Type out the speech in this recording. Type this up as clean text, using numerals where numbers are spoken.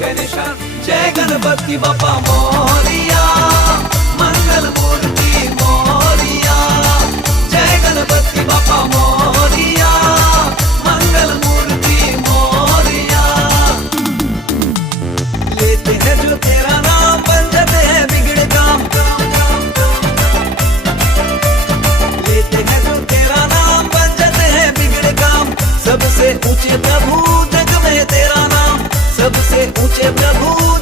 गणेशा जय गणपति बापा मोरिया, मंगल मूर्ति मोरिया। जय गणपति बापा मोरिया, मंगल मूर्ति मोरिया। लेते हैं जो तेरा नाम बन जाते हैं बिगड़े काम। लेते हैं जो तेरा नाम बन जाते हैं बिगड़े काम। सबसे ऊंचे प्रभु जग में तेरा नाम, सबसे ऊंचे प्रभु